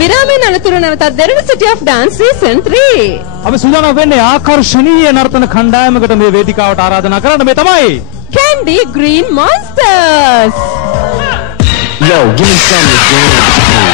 විරාමයෙන් අනතුරු නැවතත් දෙරණ City of Dance season 3. අපි සූදානම් වෙන්නේ ආකර්ෂණීය නර්තන කණ්ඩායමකට මේ වේදිකාවට ආරාධනා කරන්න. මේ තමයි Candy Green Monsters. Yo, give me some of the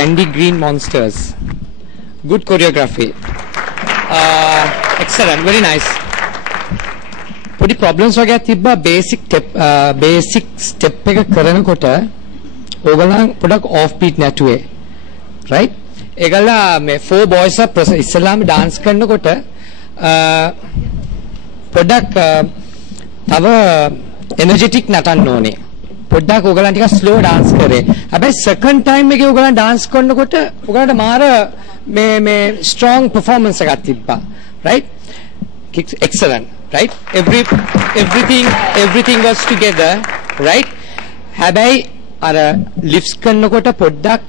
Candy Green Monsters. Good choreography. Excellent. Very nice. Podi problems වගේ තිබ්බා basic step එක කරනකොට ඕගොල්ලන් පොඩක් off beat නැතුවේ. Right? ඒගොල්ලා මේ four boys ඉස්සලාම dance කරනකොට පොඩක් තව energetic නටන්න ඕනේ. පොඩ්ඩක් ඔයගලන් ටිකක් slow dance කරේ. හැබැයි second time එකේ ඔයගලන් dance කරනකොට ඔයගලන්ට මාර මේ strong performance එකක් තිබ්බා. Right? Excellent. Right? Everything was together. Right? හැබැයි අර lifts කරනකොට පොඩ්ඩක්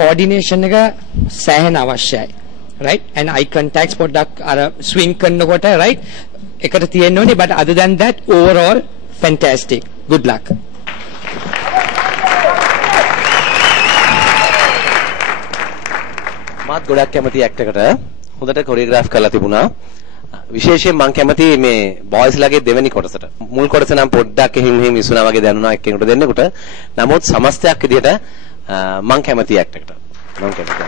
coordination එක සෑහෙන අවශ්‍යයි. right, and eye contacts පොඩ්ඩක් අර swing කරනකොට right එකට තියෙන්න ඕනේ, but other than that overall fantastic, good luck. මාත් ගොඩක් කැමති ඇක්ට් එකට හොඳට කොරියෝග්‍රාෆ් කරලා තිබුණා. විශේෂයෙන් මම කැමති මේ බොයිස් ලගේ දෙවෙනි කොටසට. මුල් කොටස නම් පොඩ්ඩක් හිම් ඉස්සුනා වගේ දැනුණා එක්කෙනෙකුට දෙන්නෙකුට. නමුත් සමස්තයක් විදිහට මම කැමති ඇක්ට් එකට. මම කැමතියි.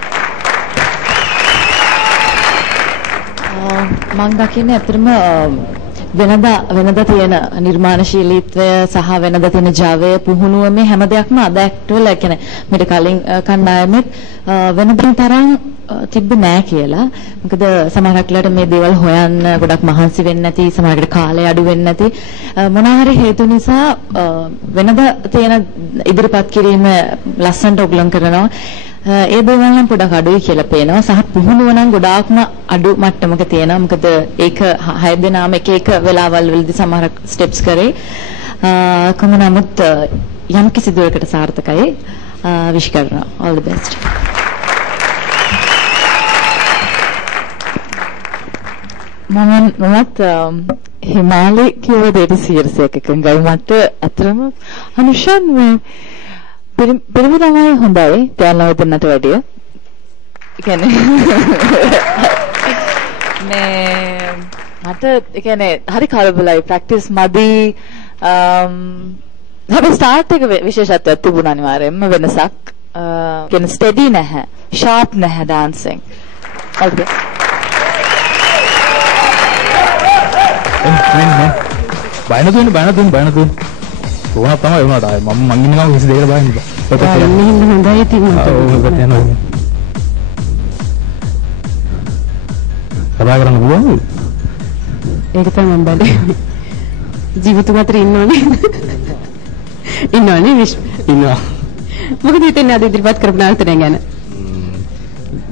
මම දකින්නේ අතරම වෙනදා තියෙන නිර්මාණශීලීත්වය සහ වෙනදා තියෙන ජවය පුහුණුව මේ හැම දෙයක්ම අද ඇක්ට් වල කියන්නේ මීට කලින් කණ්ඩායමෙත් වෙනදා තරම් තිබ්බේ නෑ කියලා. මොකද සමහරක් වෙලාවට මේ දේවල් හොයන්න ගොඩක් මහන්සි වෙන්නේ නැති, සමහරකට කාලය අඩු වෙන්නේ නැති මොනවා හරි හේතු නිසා වෙනදා තියෙන ඉදිරිපත් කිරීම ලස්සනට ඔගලම් කරනවා. ඒ දේවල් නම් පොඩක් අඩුයි කියලා පේනවා. සහ පුහුණුව නම් ගොඩාක්ම අඩු මට්ටමක තියෙනවා. මොකද ඒක 6 දෙනාම එක වෙලාවල් වලදී සමහර ස්ටෙප්ස් කරේ. කොහොම නමුත් යම් කිසි දුරකට සාර්ථකයි. විශ් කරනවා. all the best. මමත් හිමාලය කියව දෙයට 100ක් එකඟයි. මට අතරම අනුෂාන් මේ පිරිමි ළමයි හොඳයි දැනව දෙන්නට වැඩිය. කියන්නේ මේ මට කියන්නේ හරි කලබලයි ප්‍රැක්ටිස් මදි. හැබැයි ස්ටාර්ට් එක විශේෂත්වයක් තිබුණා අනිවාර්යයෙන්ම වෙනසක්. කියන්නේ ස්ටෙඩි නැහැ, ෂාර්ප් නැහැ ඩාන්සින්. ඔකේ. බයනතුන් ඕන තමයි වුණාට ආයේ මම ඉන්න ගම කිසි දෙයකට බයන්නේ නැහැ. ඉන්න හොඳයි ඉතින්. ඔව් ඔබට යනවා. කතා කරන්න පුළුවන්ද? ඒක තමයි මම බැලුවේ. ජීවිත මාත්‍ර ඉන්නෝනේ. ඉන්නවා. මොකද හිතන්නේ අද ඉදිරිපත් කරපු නාටකය ගැන?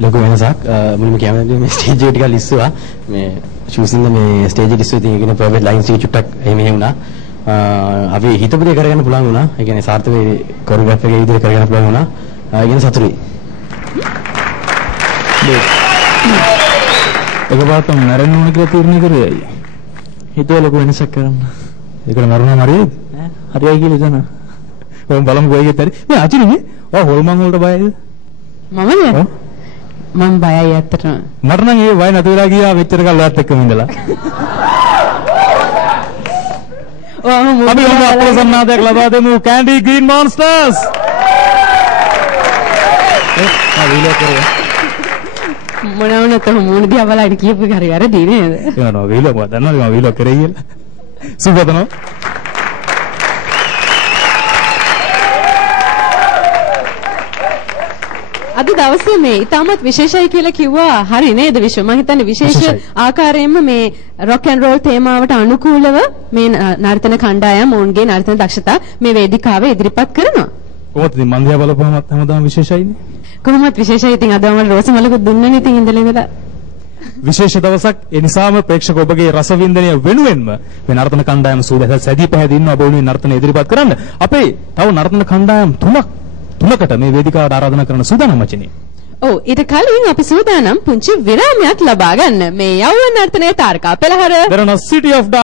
ලොකු වෙනසක් මුලින්ම කියවන්නේ මේ ස්ටේජ් එක ටිකක් ලිස්සුවා. මේ ෂූසින්ද මේ ස්ටේජ් එක ලිස්සුවා ඉතින් ඒකනේ පර්ෆෙක්ට් ලයින්ස් එක චුට්ටක් එහෙම වුණා. අපි හිතපු දේ කරගන්න පුළුවන් වුණා. ඒ කියන්නේ සාර්ථක කොරියෝග්‍රාෆි එකේ විදිහට කරගන්න පුළුවන් වුණා. ඒ කියන්නේ සතුටුයි. එකපාරටම මැරෙන්න ඕන කියලා තීරණය කරේ. හිතුව ලොකු වෙනසක් කරන්න. ඒකට මරුණා හරියද? හරියයි කියලා හිතනවා. ඔය බලමු කොයිගෙත් හරි. මේ අචිනේ ඔය හොල්මන් වලට බයයිද? මමද? මම බයයි ඇත්තටම. මට නම් ඒ බය නැති වෙලා ගියා මෙච්චර කල් ඔයත් එක්කම ඉඳලා. අපි ඔබ අපේ සම්මානයක් ලබා දෙමු Candy Green Monsters. මොනවද තම මොන දිහා බලන්න කියපු එක හරි වැරදි නේද? ඒනවා වීලෝ මම දන්නවා මම වීලෝ කරේ කියලා. සුබතනෝ. අද දවසේ මේ ඉතාමත් විශේෂයි කියලා කිව්වා හරි නේද විශ්ව? මම හිතන්නේ විශේෂ ආකාරයෙන්ම මේ rock and roll තේමාවට අනුකූලව මේ නර්තන කණ්ඩායම ඔවුන්ගේ නර්තන දක්ෂතා මේ වේදිකාවේ ඉදිරිපත් කරනවා. කොහොමද ඉතින් මන්දියා බලපුවමත් හැමදාම විශේෂයිනේ. කොහොමත් විශේෂයි. ඉතින් අද මම රෝසමලකුත් දුන්නනේ ඉතින් ඉඳලා විශේෂ දවසක්. ඒ නිසාම ප්‍රේක්ෂක ඔබගේ රසවින්දනය වෙනුවෙන්ම මේ නර්තන කණ්ඩායම සූදානම් සැදී පැහැදී ඉන්නවා ඔබ නර්තන ඉදිරිපත් කරන්න. අපේ තව නර්තන කණ්ඩායම් තුනකට මේ වේදිකාවට ආරාධනා කරන සූදානම් මචනේ. ඔව් ඊට කලින් අපි සූදානම් පුංචි විරාමයක් ලබා ගන්න. මේ යෞවන නර්තනයේ තාරකා පෙළහර City of